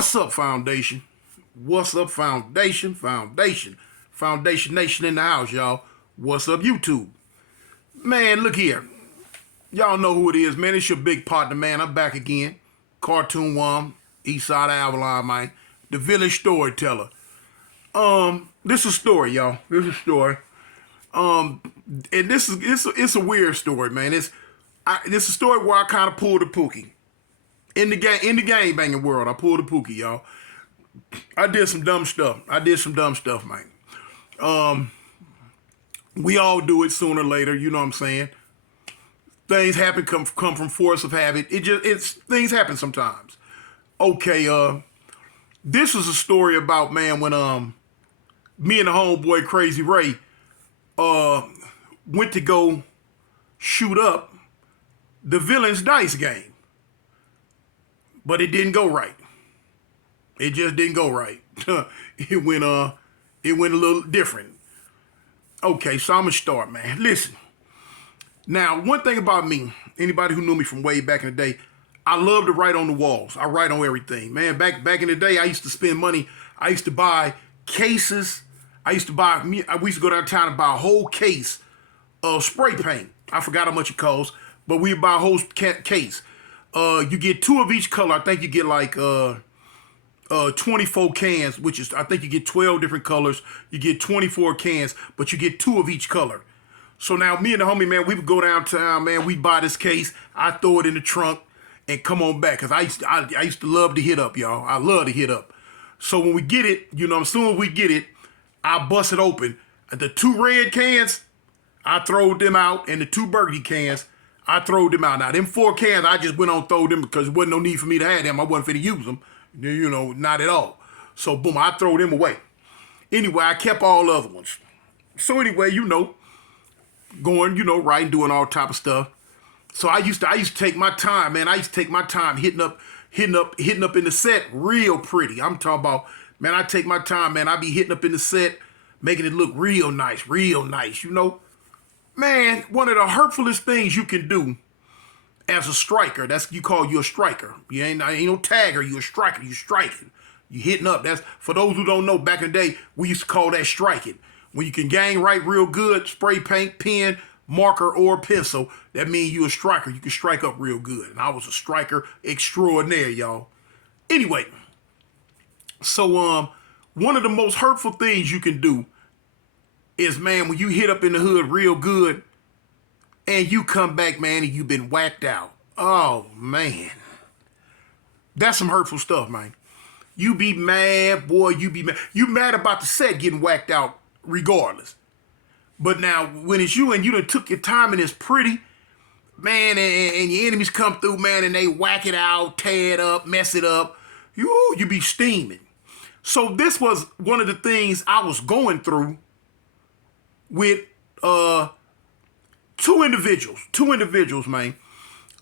What's up, Foundation? What's up, Foundation? Foundation Nation in the house, y'all. What's up, YouTube? Man, look here. Y'all know who it is, man. It's your big partner, man. I'm back again. Cartoon One, East Side of Avalon, man. The village storyteller. This is a story, y'all. This is a story. And this is it's a weird story, man. This is a story where I kind of pulled a pookie. In the game banging world, I pulled a pookie, y'all. I did some dumb stuff. Man. We all do it sooner or later, you know what I'm saying? Things happen, come from force of habit. Things happen sometimes. Okay, this is a story about, man, when me and the homeboy Crazy Ray went to go shoot up the villain's dice game. But it didn't go right. It just didn't go right. It went a little different. Okay, so I'm gonna start, man. Listen. Now, one thing about me, anybody who knew me from way back in the day, I love to write on the walls. I write on everything. Man, back in the day, I used to spend money. I used to buy cases. We used to go downtown and buy a whole case of spray paint. I forgot how much it cost, but we'd buy a whole case. You get 2 of each color. I think you get like 24 cans, which is, I think you get 12 different colors. You get 24 cans, but you get 2 of each color. So now me and the homie, man, we would go downtown, man. We'd buy this case. I throw it in the trunk and come on back. Cause I used to love to hit up, y'all. I love to hit up. So when we get it, you know, as soon as we get it, I bust it open. The 2 red cans, I throwed them out, and the 2 burgundy cans, I throwed them out. Now, them 4 cans, I just went on throw them because there wasn't no need for me to have them. I wasn't fit to use them. You know, not at all. So, boom, I throw them away. Anyway, I kept all the other ones. So, anyway, you know, going, you know, writing, doing all type of stuff. So, I used to take my time, man. I used to take my time hitting up in the set real pretty. I'm talking about, man, I take my time, man. I be hitting up in the set, making it look real nice, you know. Man, one of the hurtfulest things you can do as a striker, you call you a striker. You ain't no tagger, you a striker, you striking. You hitting up. That's, for those who don't know, back in the day, we used to call that striking. When you can gang right real good, spray paint, pen, marker, or pencil, that means you a striker. You can strike up real good. And I was a striker extraordinaire, y'all. Anyway, so one of the most hurtful things you can do is, man, when you hit up in the hood real good and you come back, man, and you've been whacked out. Oh, man. That's some hurtful stuff, man. You be mad, boy, you be mad. You mad about the set getting whacked out regardless. But now, when it's you and you done took your time and it's pretty, man, and your enemies come through, man, and they whack it out, tear it up, mess it up, you be steaming. So this was one of the things I was going through with 2 individuals, man.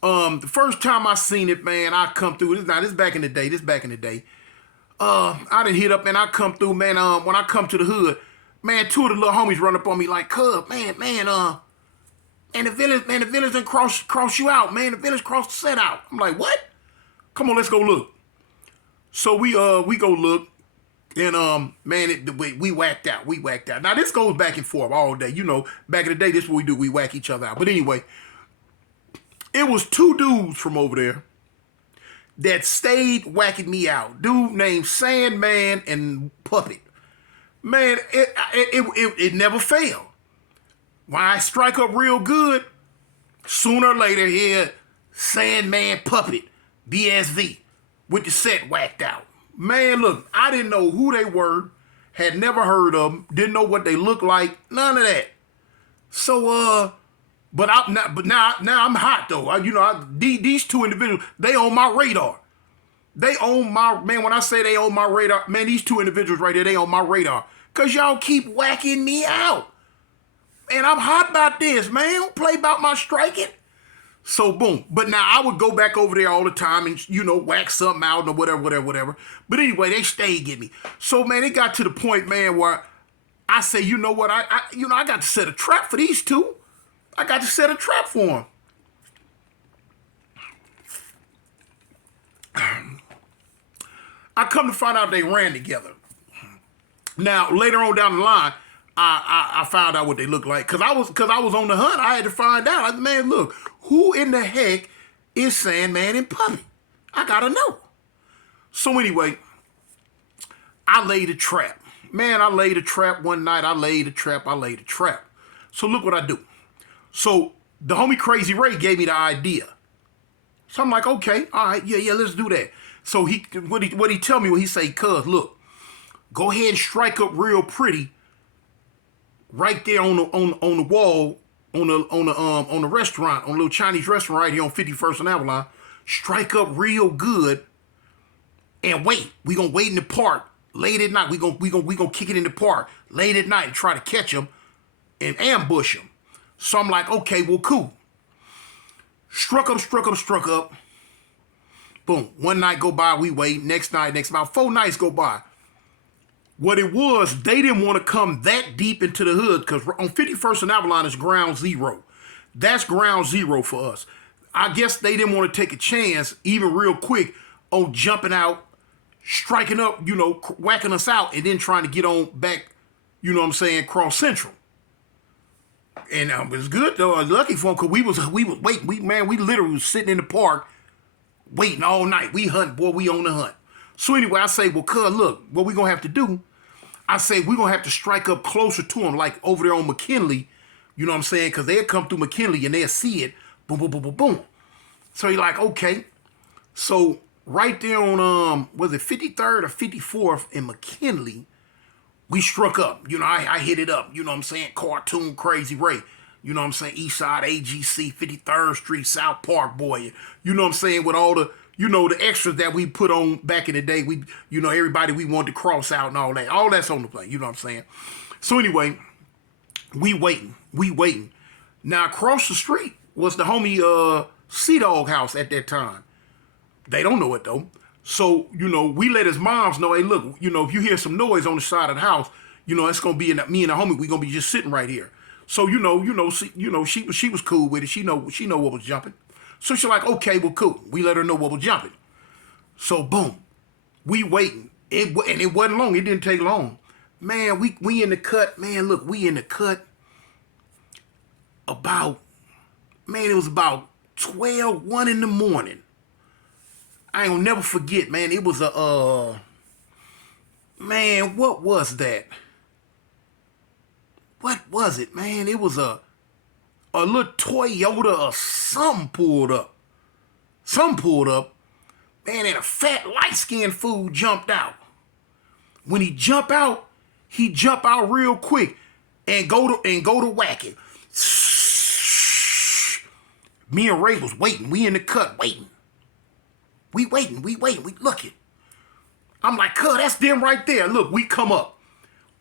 The first time I seen it, man, I come through. This back in the day. I done hit up and I come through, man. When I come to the hood, man, 2 of the little homies run up on me like, "Cub, man, and the village done cross you out, man. The village crossed the set out." I'm like, "What? Come on, let's go look." So we go look. And man, we whacked out. Now this goes back and forth all day. You know, back in the day, this is what we do. We whack each other out. But anyway, it was 2 dudes from over there that stayed whacking me out. Dude named Sandman and Puppet. Man, it never failed. When I strike up real good, sooner or later here, Sandman Puppet, BSV, with the set whacked out. Man, look, I didn't know who they were, had never heard of them, didn't know what they looked like, none of that. So, but now I'm hot though. These 2 individuals, they on my radar. Man, when I say they on my radar, man, these 2 individuals right there, they on my radar. Cause y'all keep whacking me out. And I'm hot about this, man. Don't play about my striking. So boom. But now I would go back over there all the time and, you know, whack something out or whatever. But anyway, they stayed getting me. So man, it got to the point, man, where I say, you know what, I got to set a trap for these 2. I got to set a trap for them. I come to find out they ran together. Now, later on down the line, I found out what they looked like. Cause I was on the hunt. I had to find out. I said, man, look, who in the heck is Sandman and Puppy? I gotta know. So anyway, I laid a trap. Man, I laid a trap one night. I laid a trap. So look what I do. So the homie Crazy Ray gave me the idea. So I'm like, okay, all right, yeah, let's do that. So what he tell me when he say, cuz, look, go ahead and strike up real pretty right there on the wall on the restaurant, on a little Chinese restaurant right here on 51st and Avalon. Strike up real good and wait. We gonna wait in the park late at night. We gonna kick it in the park late at night and try to catch him and ambush him. So I'm like, okay, well, cool. Struck up. Boom. One night go by, we wait. Next night, about 4 nights go by. What it was, they didn't want to come that deep into the hood because on 51st and Avalon is ground zero. That's ground zero for us. I guess they didn't want to take a chance, even real quick, on jumping out, striking up, whacking us out, and then trying to get on back, cross Central. And it was good though. I was lucky for them because we was waiting. We literally was sitting in the park waiting all night. We hunt, boy. We on the hunt. So anyway, I say, well, cuz, look, what we gonna have to do? I say we gonna have to strike up closer to them, like over there on McKinley. You know what I'm saying? Because they'll come through McKinley and they'll see it. Boom, boom, boom, boom, boom. So he's like, okay. So right there on was it 53rd or 54th in McKinley, we struck up. I hit it up. You know what I'm saying? Cartoon Crazy Ray. You know what I'm saying? Eastside AGC, 53rd Street, South Park boy. You know what I'm saying? With all the, the extras that we put on back in the day. We, everybody we wanted to cross out and all that. All that's on the play. You know what I'm saying? So anyway, we waiting. Now across the street was the homie Sea Dog house at that time. They don't know it though. So, we let his moms know, hey, look, if you hear some noise on the side of the house, it's gonna be me and the homie, we gonna be just sitting right here. So, she was cool with it. She know what was jumping. So she's like, okay, well, cool. We let her know what was jumping. So boom, we waiting. And it wasn't long. It didn't take long. Man, we in the cut. Man, look, we in the cut it was about 1 in the morning. I ain't gonna never forget, man. It was man, what was that? What was it, man? It was a little Toyota or something pulled up. Man, and a fat, light-skinned fool jumped out. When he jump out real quick and go to whacking. Me and Ray was waiting. We in the cut waiting. We waiting, we looking. I'm like, cuz, that's them right there. Look, we come up.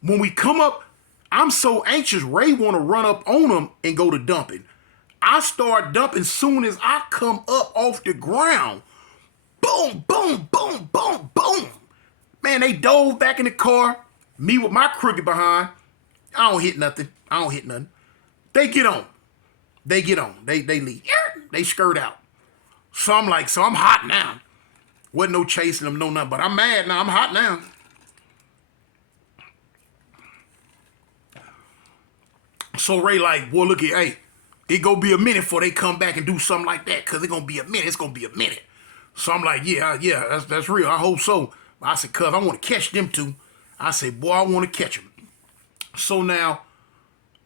When we come up, I'm so anxious, Ray want to run up on them and go to dumping. I start dumping soon as I come up off the ground. Boom, boom, boom, boom, boom. Man, they dove back in the car. Me with my crooked behind. I don't hit nothing. They get on. They leave. They skirt out. So I'm hot now. Wasn't no chasing them, no nothing. But I'm mad now. I'm hot now. So Ray like, boy, look here, hey, it gonna be a minute before they come back and do something like that, cause it's gonna be a minute. It's gonna be a minute. So I'm like, yeah, that's real. I hope so. I said, cuz I want to catch them two. I said, boy, I want to catch them. So now,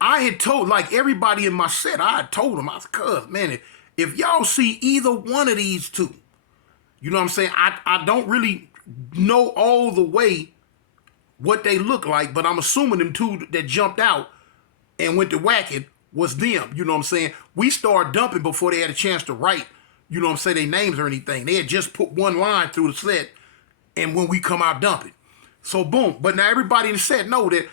I had told, like everybody in my set, I had told them, I said, cuz, man, if y'all see either one of these two, you know what I'm saying? I don't really know all the way what they look like, but I'm assuming them two that jumped out and went to whacking was them. You know what I'm saying? We started dumping before they had a chance to write, you know what I'm saying, their names or anything. They had just put one line through the set, and when we come out dumping. So boom. But now everybody in the set know that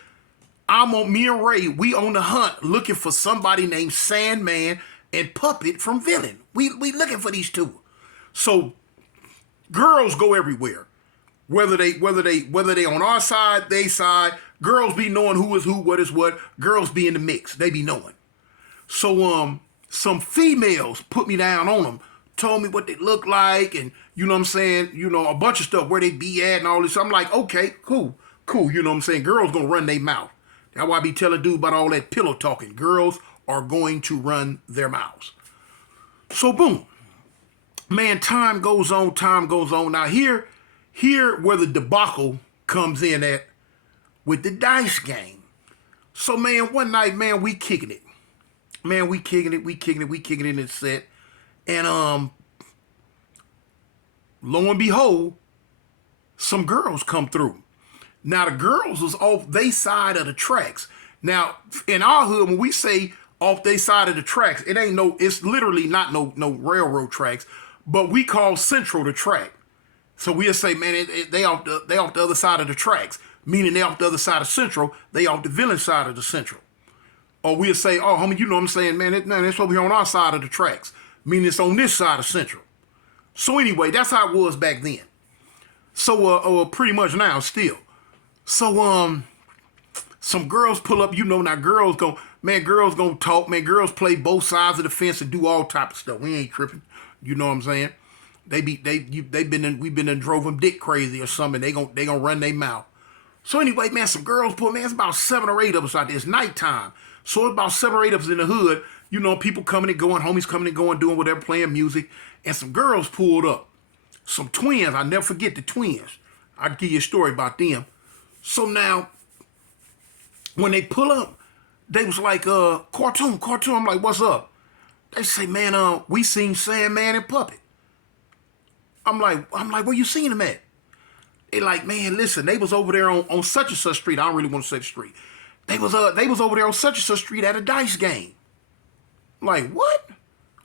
me and Ray, we on the hunt looking for somebody named Sandman and Puppet from Villain. We looking for these two. So girls go everywhere. Whether they on our side, they side, girls be knowing who is who, what is what. Girls be in the mix. They be knowing. So some females put me down on them. told me what they look like, and you know what I'm saying, you know, a bunch of stuff, where they be at and all this. I'm like, okay, cool, you know what I'm saying? Girls gonna run their mouth. That's why I be telling dude about all that pillow talking. Girls are going to run their mouths. So boom. Man, time goes on. Now here where the debacle comes in at with the dice game. So man, one night, man, we kicking it. Man, we kicking it in the set. And lo and behold, some girls come through. Now the girls was off they side of the tracks. Now, in our hood, when we say off they side of the tracks, it's literally not no railroad tracks, but we call Central the track. So we'll say, man, they off the other side of the tracks, meaning they off the other side of Central, they off the village side of the Central. Or we'll say, oh, homie, you know what I'm saying, man, it's over here on our side of the tracks, meaning it's on this side of Central. So anyway, that's how it was back then. So pretty much now still. So some girls pull up, you know, now girls gonna talk, man, girls play both sides of the fence and do all type of stuff. We ain't tripping. You know what I'm saying? We've been drove them dick crazy or something. They gonna run their mouth. So anyway, man, some girls pull, man, it's about 7 or 8 of us out there. It's nighttime. So it's about 7 or 8 of us in the hood, you know, people coming and going, homies coming and going, doing whatever, playing music. And some girls pulled up. Some twins, I never forget the twins. I'll give you a story about them. So now, when they pull up, they was like, cartoon. I'm like, what's up? They say, man, we seen Sandman and Puppet. I'm like, where you seen them at? They like, man, listen, they was over there on such and such street. I don't really want to say the street. They was over there on such and such street at a dice game. I'm like, what?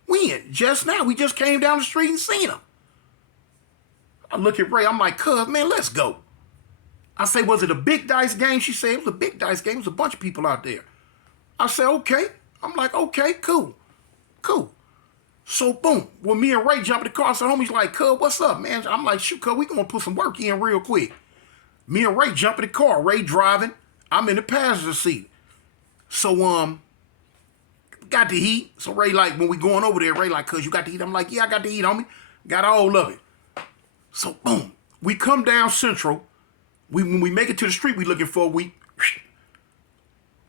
When? Just now. We just came down the street and seen them. I look at Ray. I'm like, cuz, man, let's go. I say, was it a big dice game? She said, it was a big dice game. It was a bunch of people out there. I said, okay. I'm like, okay, cool. So, boom. When me and Ray jump in the car, so homie's like, cuz, what's up, man? I'm like, shoot, cuz, we gonna put some work in real quick. Me and Ray jump in the car. Ray driving. I'm in the passenger seat. So, got the heat. So Ray like, when we going over there, Ray like, cuz, you got the heat? I'm like, yeah, I got the heat, homie. Got all of it. So, boom. We come down Central. When we make it to the street we looking for, we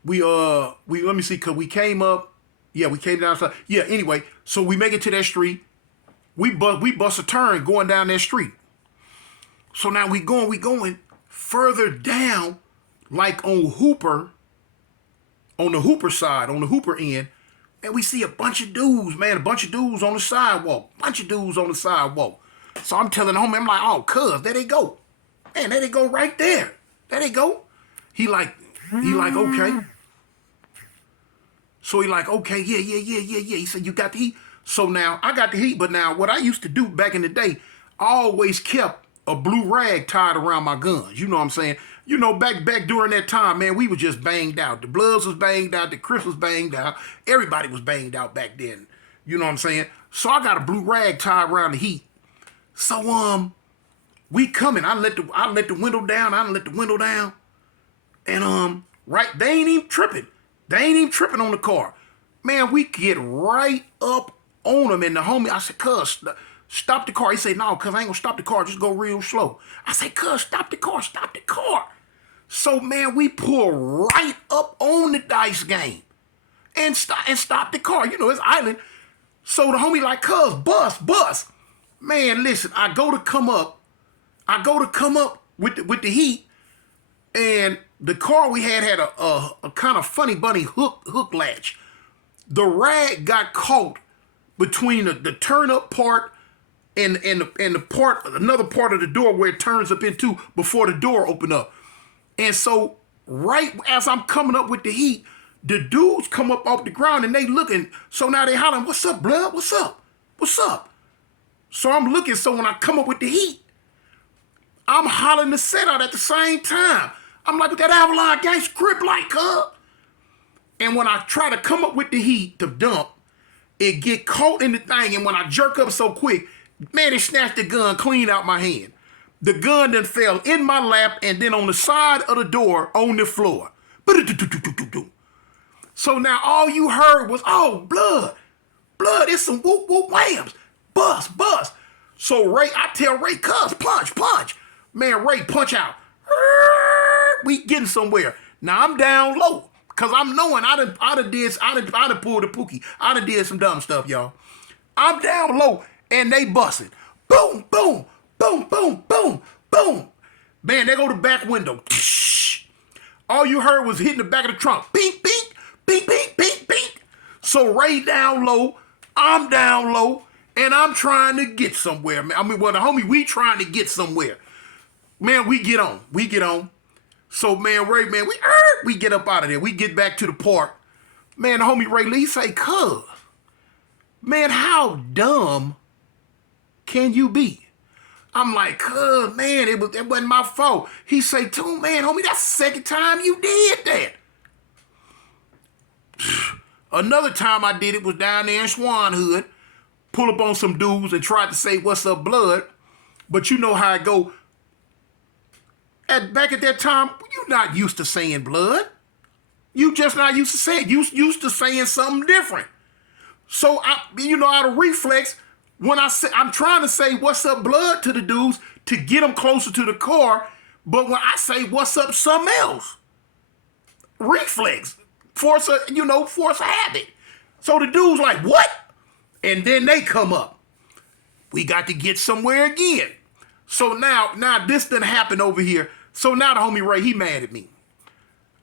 let me see, cause we came up. Yeah, we came down. Yeah, anyway, so we make it to that street. We bust a turn going down that street. So now we going further down, like on Hooper, on the Hooper side, on the Hooper end, and we see a bunch of dudes, man, on the sidewalk. So I'm telling the homie, I'm like, oh, cuz, there they go. Man, there they go right there. There they go. He like, okay. So he like, okay, yeah. He said, you got the heat? So now, I got the heat, but now what I used to do back in the day, I always kept a blue rag tied around my guns. You know what I'm saying? You know, back during that time, man, we were just banged out. The Bloods was banged out. The Crips was banged out. Everybody was banged out back then. You know what I'm saying? So I got a blue rag tied around the heat. So, we coming. I let the window down. And, right, they ain't even tripping. On the car. Man, we get right up on them. And the homie, I said, cuz, stop the car. He said, no, cuz, I ain't gonna stop the car. Just go real slow. I said, cuz, stop the car. So, man, we pull right up on the dice game. And stop the car. You know, it's island. So the homie like, cuz, bus. Man, listen, I go to come up with the heat, and the car we had a kind of funny bunny hook latch. The rag got caught between the turn up part and another part of the door where it turns up into before the door opened up. And so right as I'm coming up with the heat, the dudes come up off the ground and they looking. So now they hollering, what's up, blood? What's up? So I'm looking, so when I come up with the heat, I'm hollering the set out at the same time. I'm like, with that Avalon gang script like, And when I try to come up with the heat to dump, it get caught in the thing, and when I jerk up so quick, man, it snatched the gun clean out my hand. The gun then fell in my lap and then on the side of the door on the floor. So now all you heard was, oh, blood, it's some whoop whoop whams. bust, bust. So Ray, I tell Ray, cuz, punch, punch. Man, Ray, punch out. We getting somewhere. Now I'm down low. Cause I'm knowing I done pulled the pookie. I done did some dumb stuff, y'all. I'm down low and they busting. Boom, boom, boom, boom, boom, boom. Man, they go to the back window. All you heard was hitting the back of the trunk. Bink, bink, bink, bink, bink, bink. So Ray down low, I'm down low, and I'm trying to get somewhere, man. I mean, well, the homie, we trying to get somewhere. Man, we get on. We get on. So, man, Ray, man, we get up out of there. We get back to the park. Man, the homie Ray Lee say, cuz, man, how dumb can you be? I'm like, cuz, man, it wasn't my fault. He say, too, man, homie, that's the second time you did that. Another time I did it was down there in Swan Hood. Pull up on some dudes and tried to say, what's up, blood? But you know how it go. Back at that time, you're not used to saying blood. You just not used to saying it. You used to saying something different. So, out of reflex, when I'm trying to say what's up blood to the dudes to get them closer to the car, but when I say what's up something else, reflex, force of habit. So the dude's like, what? And then they come up. We got to get somewhere again. So now this done happened over here. So now the homie Ray, he mad at me.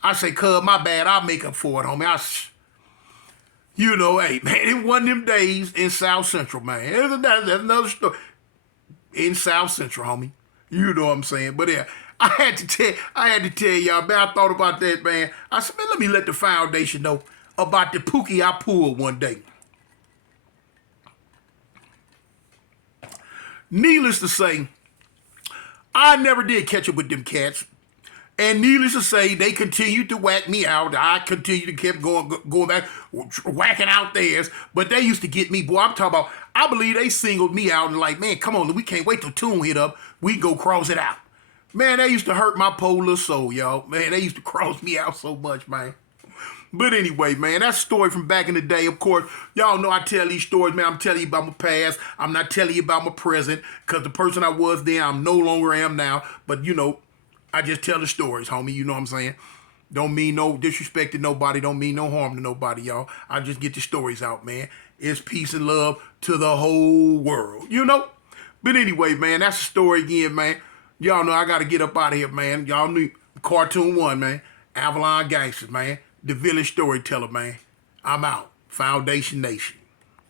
I say, cuz, my bad, I'll make up for it, homie. Hey, man, it wasn't them days in South Central, man. That's another story. In South Central, homie. You know what I'm saying? But yeah, I had to tell y'all, man, I thought about that, man. I said, man, let me let the foundation know about the pookie I pulled one day. Needless to say, I never did catch up with them cats. And needless to say, they continued to whack me out. I continued to keep going back, whacking out theirs. But they used to get me, boy. I'm talking about, I believe they singled me out and like, man, come on, we can't wait till Tune hit up. We go cross it out. Man, they used to hurt my polar soul, y'all. Man, they used to cross me out so much, man. But anyway, man, that's a story from back in the day. Of course, y'all know I tell these stories, man. I'm telling you about my past. I'm not telling you about my present because the person I was then, I'm no longer am now. But, I just tell the stories, homie. You know what I'm saying? Don't mean no disrespect to nobody. Don't mean no harm to nobody, y'all. I just get the stories out, man. It's peace and love to the whole world, But anyway, man, that's the story again, man. Y'all know I got to get up out of here, man. Y'all knew Cartoon 1, man. Avalon Gangsters, man. The Village Storyteller, man. I'm out. Foundation Nation.